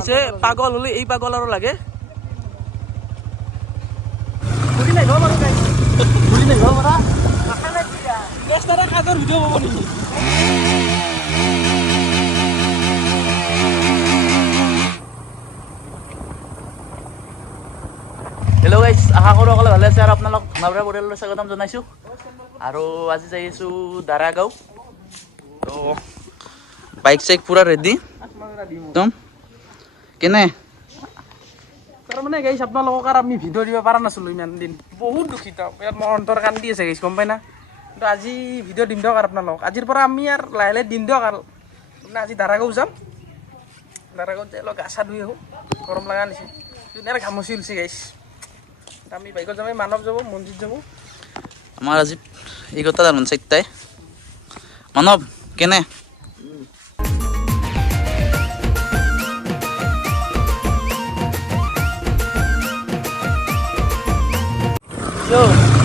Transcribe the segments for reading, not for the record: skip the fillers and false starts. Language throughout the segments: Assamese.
কৈছে পাগল হলে এই পাগল আৰু লাগে হেল্ল' গাইছ আশা কৰোঁ সকলোৱে ভালে আছে আৰু আপোনালোক ধনাবৰা পৰিয়াললৈ স্বাগতম জনাইছোঁ আৰু আজি যাই আছোঁ দাৰাগাঁও তো বাইক চাইক পুৰা ৰেডি একদম কেনে তাৰমানে গাইছ আপোনালোকক আৰু আমি ভিডিঅ' দিব পৰা নাছিলোঁ ইমান দিন বহুত দুখিত ইয়াত মোৰ অন্তৰ কান্দি আছে গাইছ গম পাই না কিন্তু আজি ভিডিঅ' দিম দিয়ক আৰু আপোনালোকক আজিৰ পৰা আমি আৰু লাহে লাহে দিম দিয়ক আৰু মানে আজি দাৰাগাঁও যাম দাৰাগাঁৱত যাই অলপ গা চা ধুই আহোঁ গৰম লগা নিচিনা ধুনীয়াৰ ঘামচি উলিছে গাইছ আমি বাইকত যাম মানৱ যাব মন্দিৰ যাব আমাৰ আজি 11টামান 4টাই মানৱ কেনে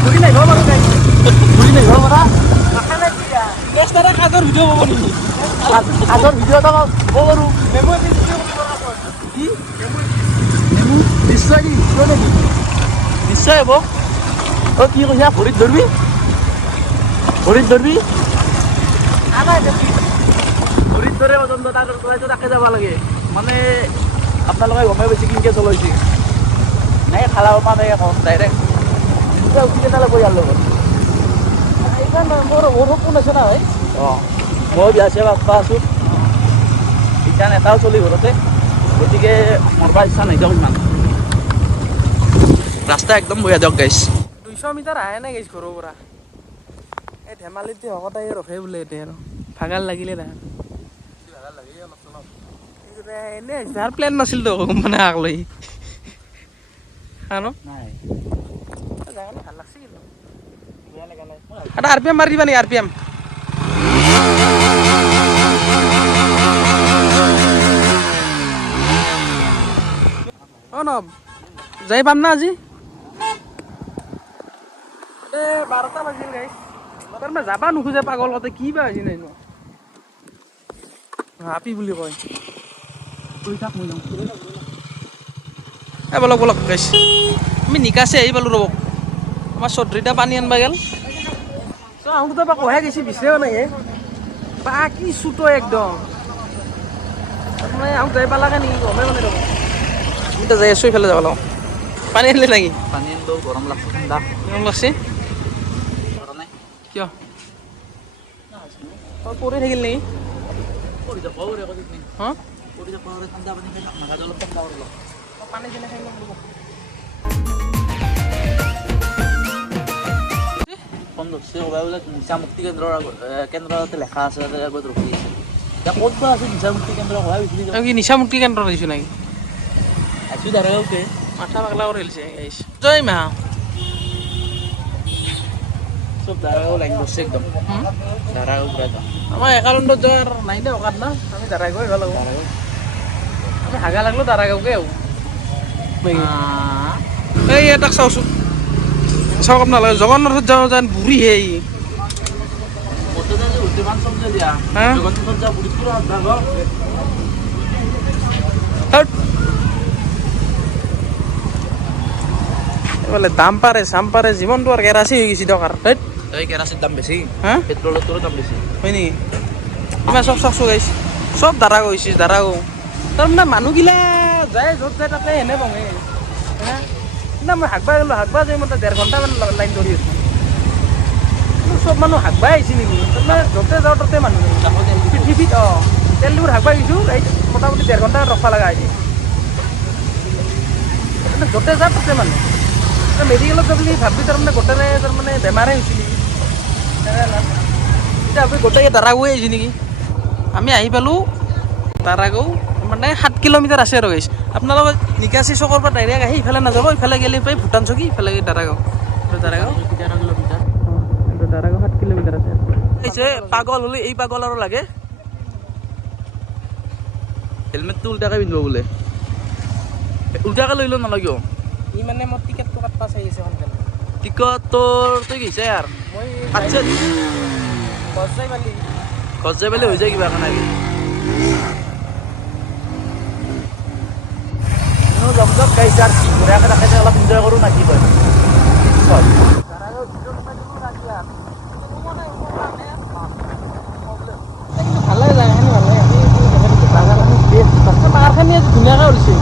ঘূৰি নাই ঘৰ বাৰু ঘূৰি নাই ঘৰ পৰা আগৰ ভিডিঅ' পাব নেকি আগৰ ভিডিঅ' এটা পাব বাৰু নিশ্চয় নেকি নিশ্চয় হ'ব অ' কি কৈছা ভৰিত ধৰিবি ভৰিত ধৰে পৰ্যন্ত তাকে যাব লাগে মানে আপোনালোকে গমে বেছি কিনকে চলাইছে নাই খালা মানে আকৌ ডাইৰেক্ট উঠি কেনে লাগব ইয়াৰ লগত সেইকাৰণে মোৰ সপোন আছে না ভাই অঁ মই বিয়া চিয়া পাবা আছোঁ এতিয়া এটাও চলি ঘৰতে গতিকে মৰবা ইচ্ছা নাই যাওক ইমান ৰাস্তা একদম বঢ়িয়া দিয়ক গাইছ 200 মিটাৰ আহে নাই গাইছ ঘৰৰ পৰা এই ধেমালিতে হকতাই ৰখে বোলে এতিয়া আৰু ভাগাৰ লাগিলে না এনেই যাৰ প্লেন নাছিল তো মানে আগ লৈ নাই ভাল লাগছে কিন্তু এটা আৰ পি এম মাৰি দিবা নেকি আৰ পি এম অঁ ন যাই পাম না আজি 12টা বাজিল গাইছ তাৰমানে যাবা নোখোজে পাগল কতে কি বা আজি নাই হাপি বুলি কয় বলক গাইছ আমি নিকাছে আহি পালোঁ ৰ'ব আমাৰ চৌধুৰীটা পানী আনবা গেল আহোঁতে বা কহে গেছি বিচাৰেও নাই বা কি চুটো একদম তাৰমানে আহোঁ যাই পালাকে নেকি গমে মানে ৰ'ব এতিয়া যাই আছোঁ এইফালে যাব লাগিব পানী আনিলে নেকি পানী আনিলোঁ গৰম লাগছে ঠাণ্ডা গৰম লাগছে কিয় পৰি থাকিল নেকি হা পানী কিনে খাই ল'ম কম ধৰছে বোলে নিচা মুক্তি কেন্দ্ৰতে লেখা আছে আগত ৰখি আছে এতিয়া ক'ত বা আছে নিচা মুক্তি কেন্দ্ৰ কৰাই বিচাৰি কি নিচা মুক্তি কেন্দ্ৰ দিছোঁ নেকি আছোঁ দাৰাগাঁৱতে মাথা পাগলা কৰি আহিছে জয় মা চব দাৰাগাঁও লাইন ধৰছে একদম দাৰাগাঁও পুৰা আমাৰ একাউণ্টত যোৱাৰ নাই দে অকাত না আমি দাৰাগাঁৱে ভাল হ'ব আমি হাগা লাগলো দাৰাগাঁৱকে আহোঁ এই এটাক চাওঁচোন চাওক আপোনালোকে জগন্নাথত যাওঁ যেন বুঢ়ী হে বোলে দাম পাৰে চাম পাৰে যিমানটো আৰু কেৰাচি হৈ গৈছে দৰকাৰ এই কেৰাচিৰ দাম বেছি হা পেট্ৰলৰটোৰো দাম বেছি হয় নেকি ইমান চব চাওকচোন গাইছ চব দাৰাগাঁও হৈছে দাৰাগাঁও তাৰমানে মানুহগিলা যায় য'ত যায় তাতে এনে বঙে না মই হাগবা গ'লোঁ হাগবা যাই মই 1.5 ঘণ্টামান লাইন ধৰি আছোঁ চব মানুহ হাগবাই আহিছে নেকি তাৰমানে য'তে যাওঁ ততে মানুহ পৃথিৱীত অঁ তেল ডিপুত হাগবা গৈছোঁ গাড়ীত মোটামুটি 1.5 ঘণ্টা ৰখবা লগা হৈছে য'তে যাওঁ ততে মানুহ মেডিকেলত যাবলৈ ভাবি তাৰমানে গোটেই তাৰমানে বেমাৰে হৈছে নেকি এতিয়া আপুনি গোটেই দাৰাগাঁৱে আহিছে নেকি আমি আহি পালোঁ দাৰাগাঁও মানে 7 কিলোমিটাৰ আছে আৰু গাইছ আপোনালোকে নিকাচি চকৰ পৰা ডাইৰেক্ট আহি ইফালে নাযাব ইফালে গ'লে পাই ভূটান চকী ইফালে দাৰাগাঁও দাৰাগাঁও 7 কিলোমিটাৰ আছে পাগল হ'লে এই পাগল আৰু লাগে হেলমেটটো উল্টাকৈ পিন্ধিব বোলে উল্টাকৈ লৈ লওঁ নালাগে ই মানে মোৰ টিকেটটো কাটবা চাই আছে সোনকালে টিকট তোৰ তই গৈছে আৰু মই কাটছে ঘৰত যাই পালি হৈ যায় কিবা কাৰণে মানুহ জম জম গাইছে আৰু বঢ়িয়াকৈ তাকে অলপ এনজয় কৰোঁ না কি কয় ভাল লাগে জেগাখিনি ভাল লাগে পাহাৰখিনি ধুনীয়াকৈ ওলাইছে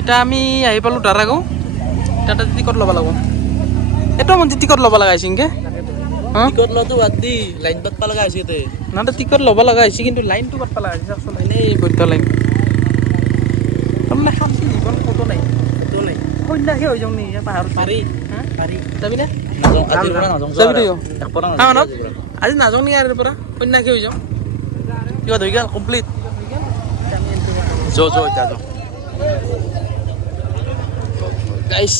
এতিয়া আমি আহি পালোঁ দাৰাগাঁও তাতে টিকট ল'ব লাগিব এইটো মন টিকট ল'ব লগা হৈছে ইনকে টিকট লোৱাটো বাদ দি লাইন পাতবা লগা হৈছে ইয়াতে নহ'লে টিকট ল'ব লগা হৈছে কিন্তু লাইনটো পাতব লগা হৈছে চাওকচোন এনেই বৈদ্য লাইন তাৰমানে শান্তি জীৱন ক'তো নাই সন্যাসী হৈ যাওঁ নি পাহাৰত পাৰি পাৰি যাবিনে আজি নাযাওঁ নেকি ইয়াৰ পৰা সন্যাসী হৈ যাওঁ কিবা হৈ গ'ল কমপ্লিট যোৱা এতিয়া যাওঁ গাইছ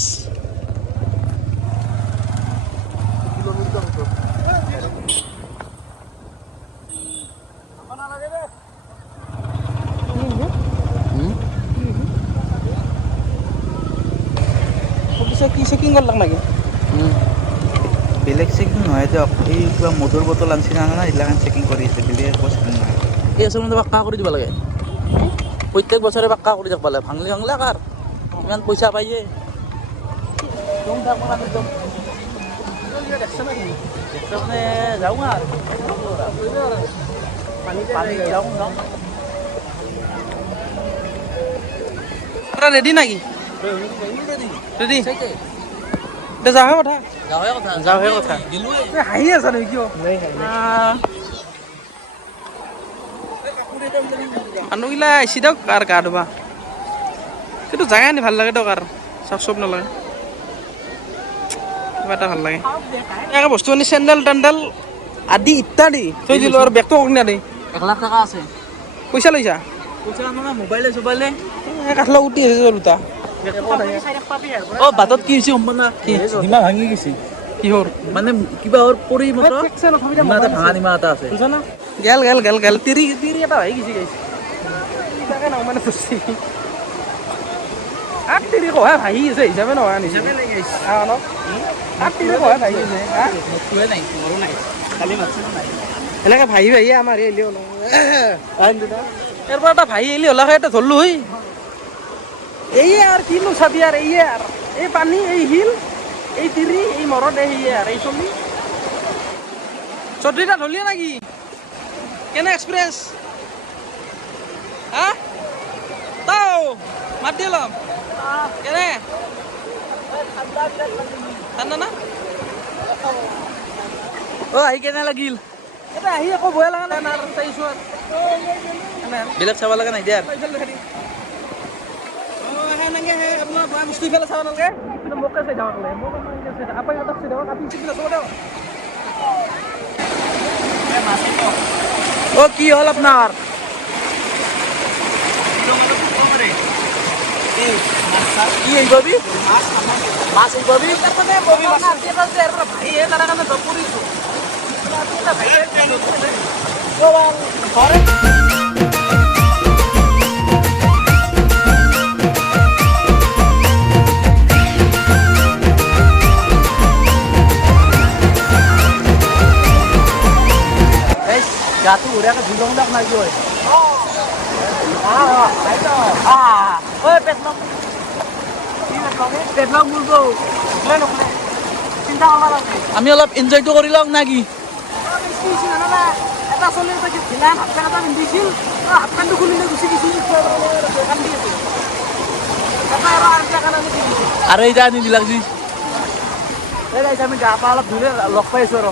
কি চেকিং কৰলাক নেকি বেলেগ চেকিং নহয় দিয়ক এই কিবা মধুৰ বটল আনছি না এইগিলাখান চেকিং কৰি আছে বেলেগ একো চেকিং নহয় এই আচলতে পাক্কা কৰি দিব লাগে প্ৰত্যেক বছৰে পাক্কা কৰি যাব লাগে ভাঙলি কাৰ ইমান পইচা পাইয়ে মানে যাওঁ আৰু পুৰা ৰেডি নেকি ৰেডি এতিয়া যাওঁহে কথা যাওঁহে কথা হাঁহি আছা নেকি কিয় মানুহগিলা আহিছে দিয়ক আৰু গা ধুবা কিন্তু জাগা নি ভাল লাগে দিয়ক আৰু চাফ চব নালাগে কিবা এটা ভাল লাগে এনেকৈ বস্তু আনি চেণ্ডেল টেণ্ডেল আদি ইত্যাদি থৈ দিলোঁ আৰু বেগটো কওক নিয়া দেই 1 লাখ টকা আছে পইচা লৈছা পইচা মানে মোবাইলে চোবাইলে কাঠলা উঠি আছে দুটা বাটত কি হৈছে গম না ডিমা ভাঙি গৈছে কিহৰ মানে কিবা পৰি মত ভাঙা ডিমা এটা আছে গেল তিৰি এটা হৈ গৈছে গাইছে তাকে নাও মানে ফুচি আঠ তিৰি কহা ভাহি আছে হিচাপে নহয় হিচাপে লাগি আহিছে আঠ তিৰি কহা ভাহি আছে এনেকৈ ভাহি আমাৰ এলি হ'ল ইয়াৰ পৰা এটা ভাহি এলি হ'লাকে এটা ধৰলোঁ হৈ এইয়ে আৰু কিনো চাবি আৰু এইয়ে আৰু এই পানী এই শিল এই তিৰি এই মৰত এইয়ে আৰু এই চলি চৌধুৰীটা ধৰলিয়ে নেকি কেনে এক্সপিৰিয়েঞ্চ হা তও মাত দি ল'ম কেনে ঠাণ্ডা না আহি কেনে লাগিল এটা আহি আকৌ ভয় লগা নাই চাইছোঁ বেলেগ চাব লগা নাই দিয়া আপোনাৰ বস্তু ইফালে চাব নালাগে কিন্তু মোকে চাই যাব লাগে মোক আপুনি এটা চাই দিব আপুনি চিপিলা চাব দিয়ক কি হ'ল আপোনাৰ কি এই পাবি মাছ এই পাবি গাটো বঢ়িয়াকৈ ধুই লওঁ দিয়ক না কি হয় আমি অলপ এনজয়টো কৰি লওঁ না কি এটা চলি ঢিলা হাত পেণ্ট এটা পিন্ধিছিল হাত পেণ্টটো খুলি লৈ গুচি গৈছিল আৰু এতিয়া আনি দিলাক যি আমি গা পা অলপ ধুলে লগ পাইছোঁ আৰু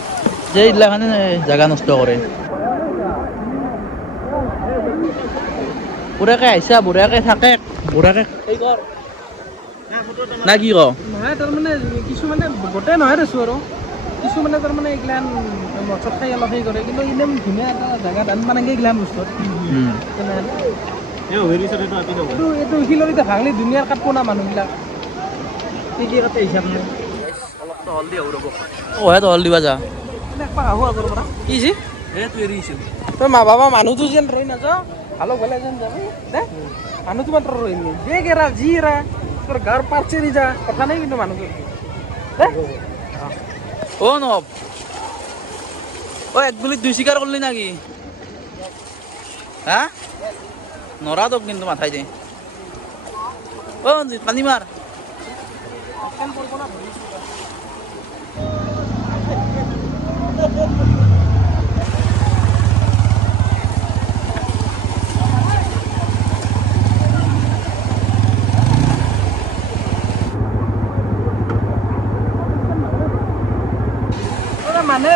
যে এইগিলাখানে জেগা নষ্ট কৰে বঢ়িয়াকৈ আহিছা বঢ়িয়াকৈ থাকে বঢ়িয়াকৈ না কি ক নহয় তাৰমানে কিছুমানে গোটেই নহয় দেছোঁ আৰু কিছুমানে তাৰমানে এইগিলান মচত খাই অলপ সেই কৰে কিন্তু ইমান ধুনীয়া এটা জেগাত আমি মানে এইগিলান বস্তুত এইটো শিলৰ এতিয়া ভাঙলি ধুনীয়াৰ কাটব না মানুহবিলাক কি কাটে হিচাপ নাই অলপতো হল দি ৰ'ব তো হল দিবা যা আহো আগৰ পৰা কি হৈছে এইটো এৰিছোঁ তই মা বাবা মানুহটো যেন ৰৈ নাযাওঁ ভালো বেলেগ যেন যাবি দে মানুহটো মাত্ৰ ৰৈ নি দে গেৰা যি এৰা তোৰ গাৰ পাত চেৰি যা কথা নাই কিন্তু মানুহটো অ নব অ এক গুলিত দুই শিকার করলি নাকি হ্যাঁ নরা তো কিন্তু মাথায় দে ও পানি মার মানে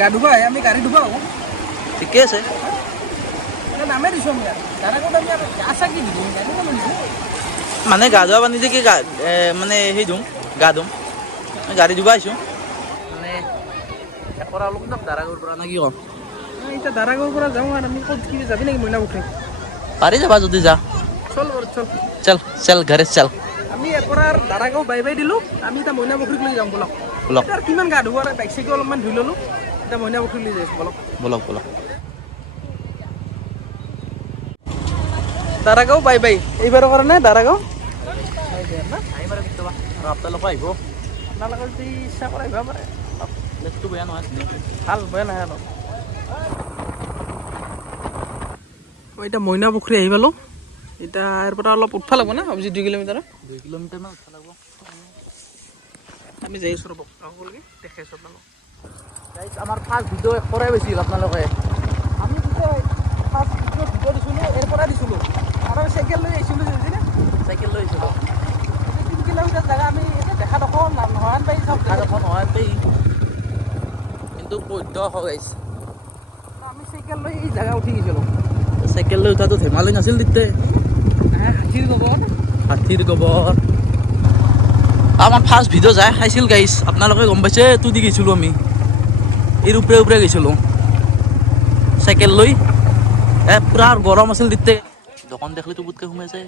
গা ধুবা আমি গাড়ী ধুবা ঠিকে আছে নামে দিছোঁ আমি আৰু আছা কি দিম মানে গা ধোৱা পানী যে কি মানে সেই ধুম গা ধুম গাড়ী ধুবা আহিছোঁ মানে পৰা অলপ যাম দাৰাগাঁৱৰ পৰা নে কি ক'ম এতিয়া দাৰাগাঁৱৰ পৰা যাওঁ আৰু আমি ক'ত কি যাবি নেকি মইনাপুখুৰী পাৰি যাবা যদি যা চল চল চল চল ঘৰে চল আমি ইয়াৰ পৰা দাৰাগাঁও বাই বাই দিলোঁ আমি এতিয়া মইনাপুখুৰীক লৈ যাম বলক বলক আৰু কিমান গা ধুব আৰু বাইক চাইকেল অলপমান ধুই ল'লোঁ এতিয়া মইনাপুখুৰী লৈ যাইছোঁ বলক বলক বলক দাৰাগাঁও বাই বাই এইবাৰৰ কাৰণে দাৰাগাঁও আৰু আপোনালোকে আহিব আপোনালোকে যদি ইচ্ছা কৰে আহিব পাৰে প্লেচটো বেয়া নহয় ভাল বেয়া নাহে অলপ এতিয়া মইনাপুখুৰী আহি পালোঁ এতিয়া ইয়াৰ পৰা অলপ উঠবা লাগব না ভাবিছোঁ 2 কিলোমিটাৰ 2 কিলোমিটাৰমান উঠা লাগিব আমি যাই আছোঁ ৰ'ব সকলোকে দেখাইছোঁ আপোনালোক আমাৰ ফাৰ্ষ্ট ভিডিঅ' কৰাই পাইছিল আপোনালোকে আমি যেতিয়া ফাৰ্ষ্ট ভিডিঅ' দিছিলোঁ ইয়াৰ পৰা দিছিলোঁ আৰু চাইকেল লৈ আহিছিলোঁ যে চাইকেল লৈ আহিছিলোঁ 3 কিলোমিটাৰ জেগা আমি এতিয়া দেখা দেখোঁ নহয় পাই চাওক এখন নহয় পেই কিন্তু বৈধ হৈ আমি চাইকেল লৈ এই জেগা উঠি গৈছিলোঁ চাইকেল লৈ উঠাটো ধেমালি নাছিল তেতিয়া হাতীৰ গোবৰ হাতীৰ গোবৰ আমাৰ ফাৰ্ষ্ট ভিডিঅ' যায় খাইছিল গাইছ আপোনালোকে গম পাইছে তো দি গৈছিলোঁ আমি এই ওপৰে ওপৰে গৈছিলোঁ চাইকেল লৈ পূৰা গৰম আছিল তেতিয়া দোকান দেখিলেতো বুটকে সোমাইছে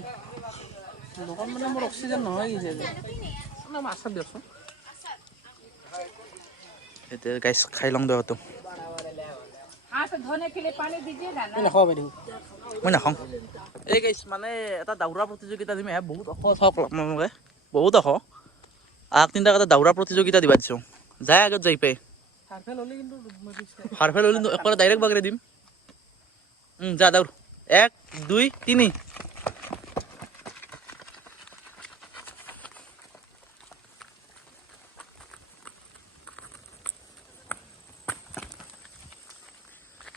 দোকান মানে মোৰ অক্সিজেন নহয় গৈছে আচাৰ দিয়কচোন এতিয়া গাইছ খাই লওঁ দেৱাটো নাখাব বাইদেউ মই নাখাওঁ এই গাইছ মানে এটা দৌৰা প্ৰতিযোগিতা দিম বহুত ওখ চাওক আপোনালোকে বহুত ওখ আগ তিনিটা এটা দৌৰা প্ৰতিযোগিতা দিবা দিছোঁ যাই আগত যাই পাই হাৰফেল হ'লে একবাৰে ডাইৰেক্ট বাগৰে দিম যা দৌৰ 1 2 3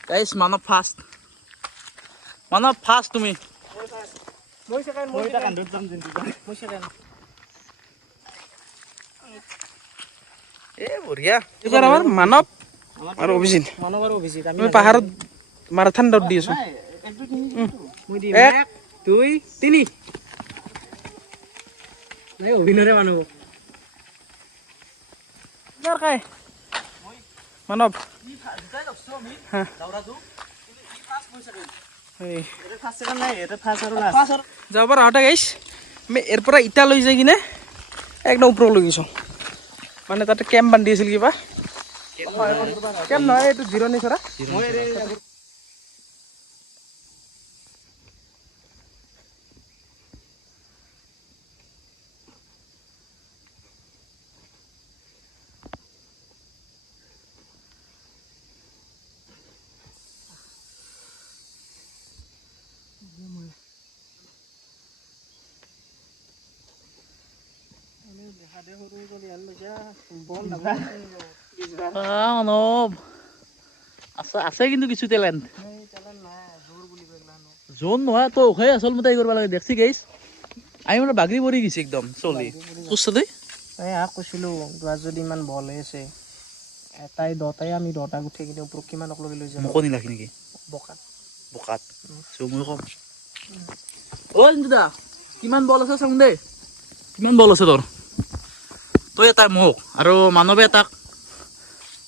গাইছ মানৱ ফাৰ্ষ্ট তুমি বঢ়িয়া এইবাৰ আমাৰ মানৱ আৰু অভিজিত আমি পাহাৰত মাৰাথান দৌৰ দি আছোঁ 1 2 3 অভিনৰে মানুহ মানৱ যাব পৰা আহোঁতে গাইছ আমি ইয়াৰ পৰা ইটা লৈ যাই কিনে একদম ওপৰত লৈ গৈছোঁ মানে তাতে কেম্প বান্ধি আছিল কিবা কেম্প নহয় এইটো জিৰণি চৰা অনুপ আছে কিন্তু কিছু টেলেণ্ট জোন নহয় তো ওখাই আচলমতে এই কৰিব লাগে দেখছি গাইছ আমি মানে বাগৰি পৰি গৈছে একদম চলি কৈছে দেই কৈছিলোঁ যদি ইমান বল আছে এটাই দহটাই আমি 10টা উঠি কিনে ওপৰত কিমান অকলগে লৈ যাম মোকো নিলাখি নেকি বোকাত মই কম অ দা কিমান বল আছে চাওঁ দেই কিমান বল আছে তোৰ তই এটা মোক আৰু মানৱে এটাক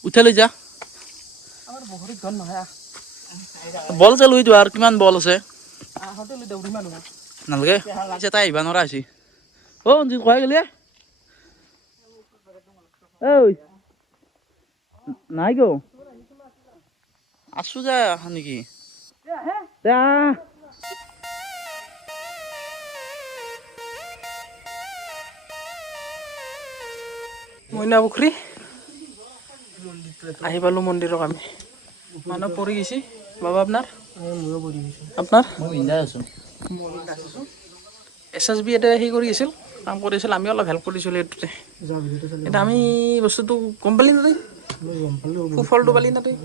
উঠাই লৈ যা বল যে লৈ যোৱা আৰু কিমান বল আছে নালাগে তাই আহিব নোৱাৰা হৈছে অ কয় গেলি নাই গো আছো যা নেকি যা মইনা পুখুৰী আহি পালোঁ মন্দিৰক আমি মানুহ পৰি গৈছে বাবা আপোনাৰ আপোনাৰ SSB এটা হেৰি কৰি আছিল কাম কৰিছিল আমি অলপ হেল্প কৰিছিলোঁ এইটোতে এতিয়া আমি বস্তুটো গম পালি না তই সুফলটো পালি না তই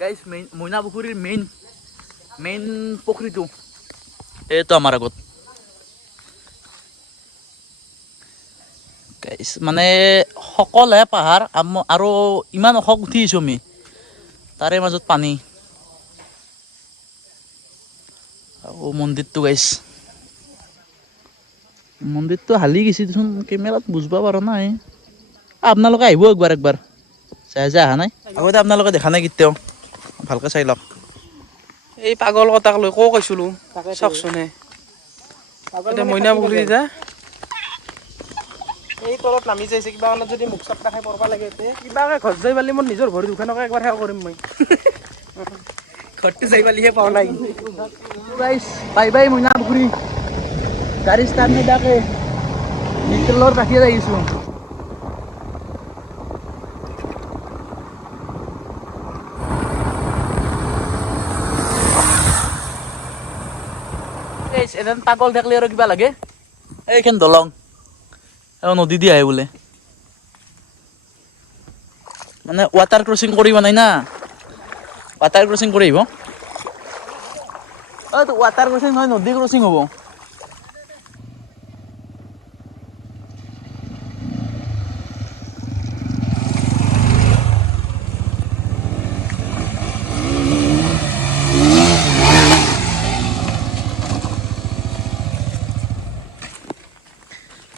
গাইজ মইনা পুখুৰীৰ মেইন পুখুৰীটো এইটো আমাৰ আগত গাইজ মানে সকলহে পাহাৰ আৰু ইমান ওখ উঠি আহিছোঁ আমি তাৰে মাজত পানী আৰু মন্দিৰটো গাইজ মন্দিৰটো হালি গৈছে দেচোন কেমেৰাত বুজবা পৰা নাই আপোনালোকে আহিব একবাৰ চাই অহা নাই আগতে আপোনালোকে দেখা নাই কেতিয়াও ভালকৈ চাই লওক এই পাগল কথাক লৈ কওঁ কৈছিলোঁ চাওকচোন এতিয়া মইনা পুখুৰী যা এই তলত নামি যাইছে কিবা কাৰণত যদি মুখ চাপ খাই পৰবা লাগে কিবাকে ঘৰ যাই পালি মোৰ নিজৰ ভৰি দুখনকে একবাৰ সেৱা কৰিম মই ঘৰটো যাই পালিহে পাওঁ নাই বাই বাই মইনা পুখুৰী গাড়ী ষ্টাৰ্ট নিদিয়াকে নিউট্ৰেলৰ ৰাখিয়ে আহিছোঁ এজন পাগল থাকিলে আৰু কিবা লাগে এইখন দলং নদী দি আহে বোলে মানে ৱাটাৰ ক্ৰচিং কৰিব নাই না ৱাটাৰ ক্ৰচিং কৰি আহিব ৱাটাৰ ক্ৰচিং নহয় নদী ক্ৰচিং হ'ব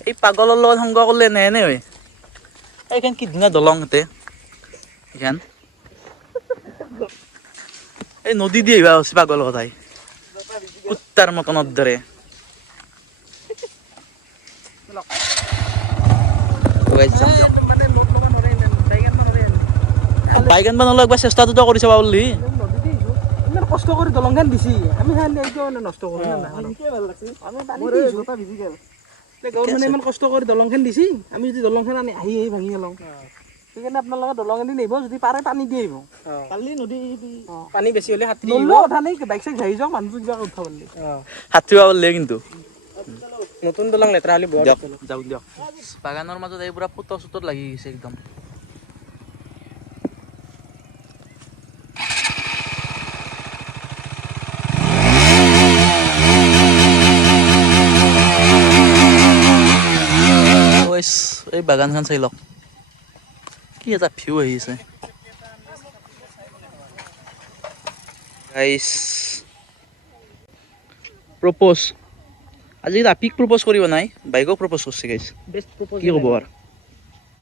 এই পাগলৰ লগত সংগ কৰিলে এনে হয় এইখন কি ধুনীয়া দলং ইয়াতে এইখন এই নদী দি আহিবা হৈছে পাগল কথাই কুত্তাৰ মতনৰ দৰে বাইক আনবা নহ'লে একবাৰ চেষ্টাটোতো কৰি চাবা বুলি ইমান কষ্ট কৰি দলংখন দিছি আমি নষ্ট কৰোঁ গভৰ্ণমেণ্টে ইমান কষ্ট কৰি দলংখন দিছি আমি যদি দলংখন আনি আহি ভাঙি পেলাওঁ সেইকাৰণে আপোনালোকে দলং আনি নিব যদি পাৰে পানী দি আহিব কালি নদী পানী বেছি হ'লে হাতী কথা নাই বাইক চাইক যাই যাওঁ মানুহটো কিবা উঠাব পাৰিলে সাঁতুৰিব পাৰিলে কিন্তু নতুন দলং লেতেৰা হ'লে যাওক দিয়ক বাগানৰ মাজত এই পুৰা ফুট চুটত লাগি গৈছে একদম এই বাগানখন চাই লওক কি এটা ভিউ আহিছে গাইস প্ৰপ'জ আজি ৰাফিক প্ৰপ'জ কৰিব নাই বাইকক প্ৰপ'জ কৰিছে গাইস কি ক'ব আৰু